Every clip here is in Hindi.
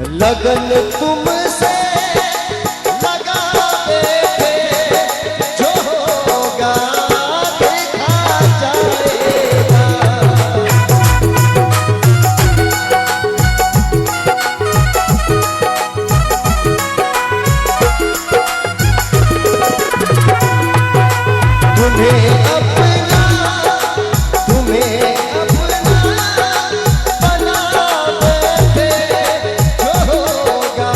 लगन तुमसे लगाते थे, जो होगा देखा जाएगा। तुम्हें अपना बनाते थे, जो होगा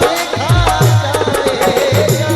देखा जाएगा।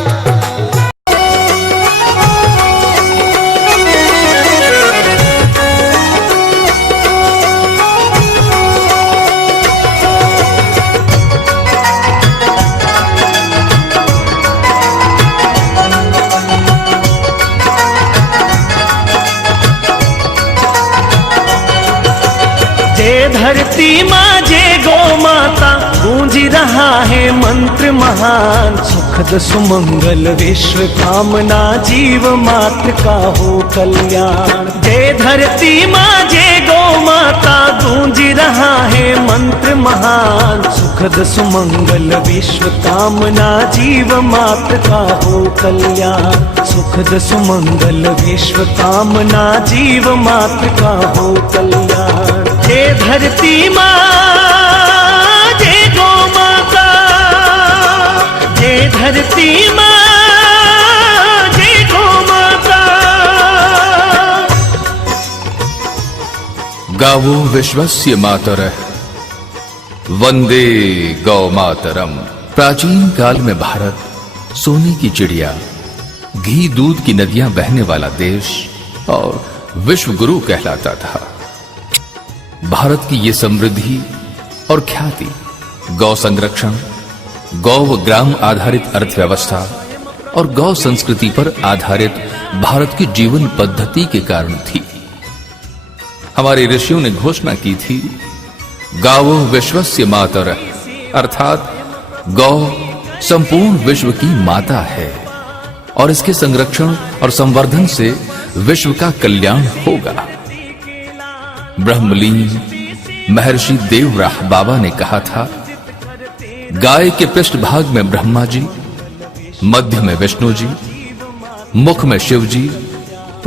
जय धरती माँ जय गौ माता, गूंज रहा है मंत्र महान। सुखद सुमंगल विश्व कामना, जीव मात्र का हो कल्याण। जय धरती माँ जय गौ माता, गूंज रहा है मंत्र महान। सुखद सुमंगल विश्व कामना, जीव मात्र का हो कल्याण। सुखद सुमंगल विश्व कामना, जीव मात्र का हो कल्याण। जय धरती माँ जय गौ माता, जय धरती माँ जय गौ माता। गावो विश्वस्य मातरः वंदे गौ मातरम। प्राचीन काल में भारत सोने की चिड़िया, घी दूध की नदियां बहने वाला देश और विश्व गुरु कहलाता था। भारत की ये समृद्धि और ख्याति गौ संरक्षण, गौ व ग्राम आधारित अर्थव्यवस्था और गौ संस्कृति पर आधारित भारत की जीवन पद्धति के कारण थी। हमारे ऋषियों ने घोषणा की थी, गावो विश्वस्य मातरः, अर्थात गौ संपूर्ण विश्व की माता है और इसके संरक्षण और संवर्धन से विश्व का कल्याण होगा। ब्रह्मलीन महर्षि देवराह बाबा ने कहा था, गाय के पृष्ठभाग में ब्रह्मा जी, मध्य में विष्णु जी, मुख में शिव जी,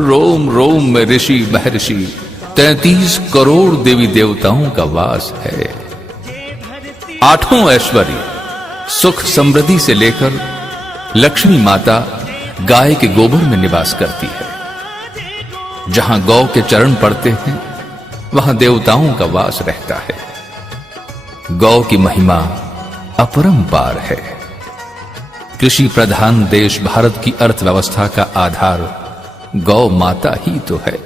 रोम रोम में ऋषि महर्षि, 33 करोड़ देवी देवताओं का वास है। आठों ऐश्वर्य सुख समृद्धि से लेकर लक्ष्मी माता गाय के गोबर में निवास करती है। जहां गौ के चरण पड़ते हैं वहां देवताओं का वास रहता है। गौ की महिमा अपरंपार है। कृषि प्रधान देश भारत की अर्थव्यवस्था का आधार गौ माता ही तो है।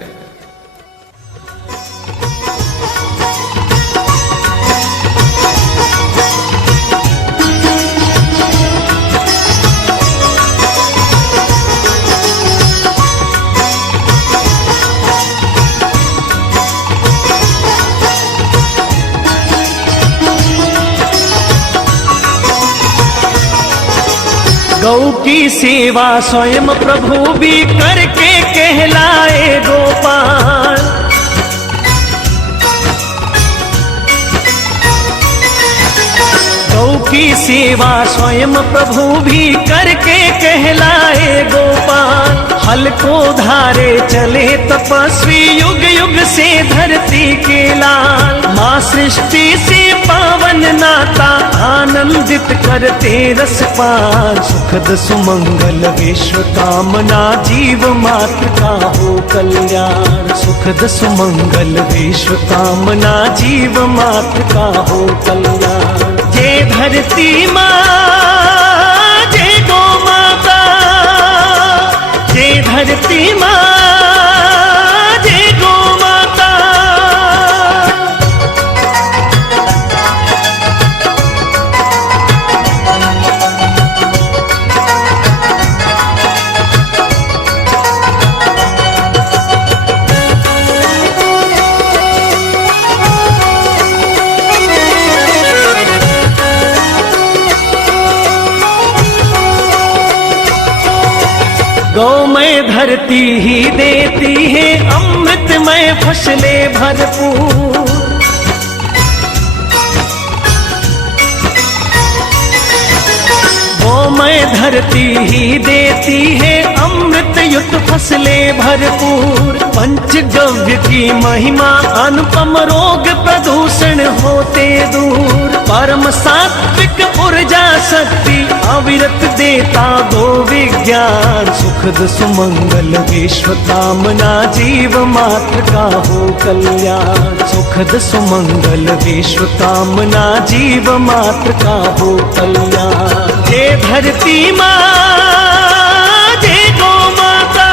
गौ की सेवा स्वयं प्रभु भी करके कहलाए गोपाल। गौ की सेवा स्वयं प्रभु भी करके कहलाए गोपाल। हल को धारे चले तपस्वी युग युग से धरती के लाल। माँ सृष्टि से पावन नाता आनंदित करते रसपान। सुखद सुमंगल विश्व कामना, जीव मात्र का हो कल्याण। सुखद सुमंगल विश्व कामना, जीव मात्र का हो कल्याण। जय धरती माँ जय गौ माता, जय धरती माँ जय गौ माता। गौमय धरती ही देती है अमृतमय फसलें भरपूर। गौमय धरती ही देती है अमृत युक्त फसलें भरपूर। पंचगव्य की महिमा अनुपम, रोग प्रदूषण होते दूर। परम सात्विक ऊर्जा शक्ति अविरत देता गो विज्ञान। सुखद सुमंगल विश्व कामना, जीव मात्र का हो कल्याण। सुखद सुमंगल विश्व कामना, जीव मात्र का हो कल्याण। जय धरती माँ, जय गौ माता,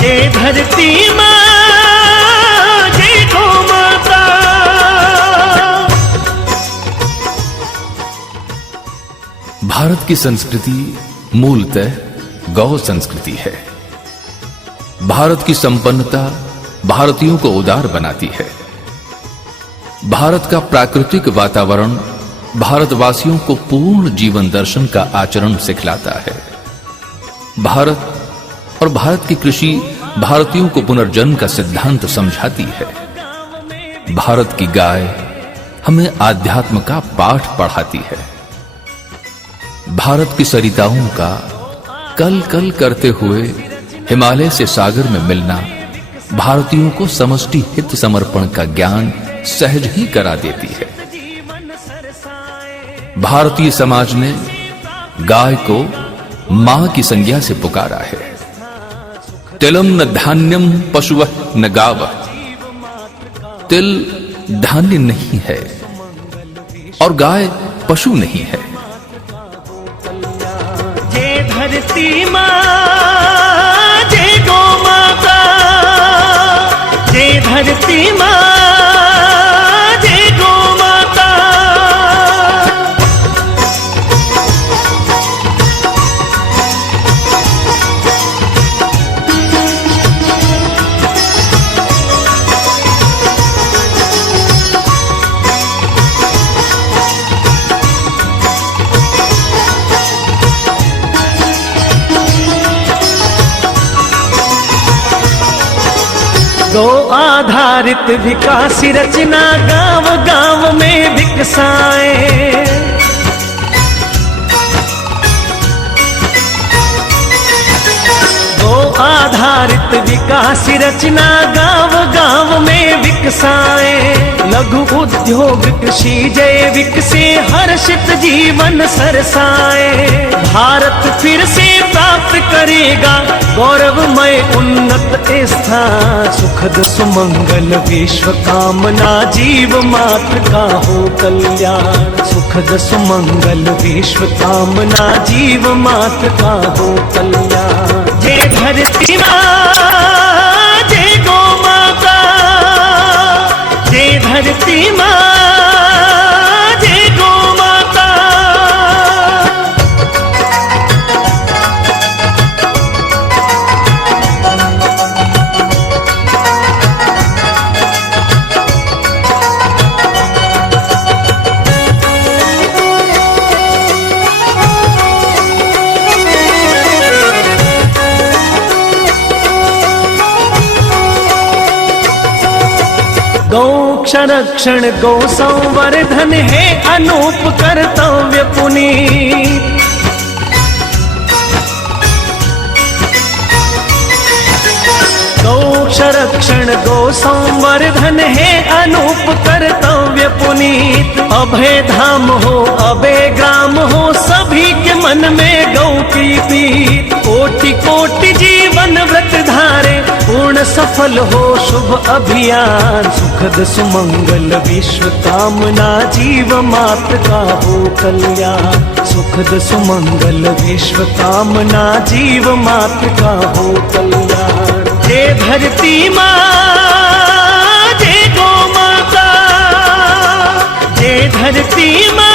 जय धरती माँ, जय गौ माता। भारत की संस्कृति मूलतः गौ संस्कृति है। भारत की संपन्नता भारतीयों को उदार बनाती है। भारत का प्राकृतिक वातावरण भारतवासियों को पूर्ण जीवन दर्शन का आचरण सिखलाता है। भारत और भारत की कृषि भारतीयों को पुनर्जन्म का सिद्धांत समझाती है। भारत की गाय हमें आध्यात्म का पाठ पढ़ाती है। भारत की सरिताओं का कल कल करते हुए हिमालय से सागर में मिलना भारतीयों को समष्टि हित समर्पण का ज्ञान सहज ही करा देती है। भारतीय समाज ने गाय को मां की संज्ञा से पुकारा है। तिलम न धान्यम पशुवः न गावः। तिल धान्य नहीं है और गाय पशु नहीं है। जय धरती माँ, जय गौ माता, जय धरती माँ, जय गौ माता। गौ आधारित विकास रचना गांव गांव में विकसाए। गौ आधारित विकास रचना गांव गांव में विकसाए। लघु उद्योग कृषि जैविक से हर्षित जीवन सरसाए। भारत फिर से प्राप्त करेगा गौरवमय उन्नत स्थान। सुखद सुमंगल विश्व कामना, जीव मात्र का हो कल्याण। सुखद सुमंगल विश्व कामना, जीव मात्र का हो कल्याण। जय धरती माँ, जय गौ माता, जय धरती माँ, जय गौ माता। गौ संरक्षण गौ संवर्धन है अनूप कर्तव्य पुनीत। गौ संरक्षण गौ संवर्धन है अनूप कर्तव्य पुनीत। अभय धाम हो अभय ग्राम हो, सभी के मन में गौ की प्रीत। कोटि कोटि जीवन व्रत धारे, पूर्ण सफल हो शुभ अभियान। सुखद सुमंगल विश्व कामना, जीव मात्र का हो कल्याण। सुखद सुमंगल विश्व कामना, जीव मात्र का हो कल्याण। जय धरती माँ, जय गौ माता, जय धरती माँ,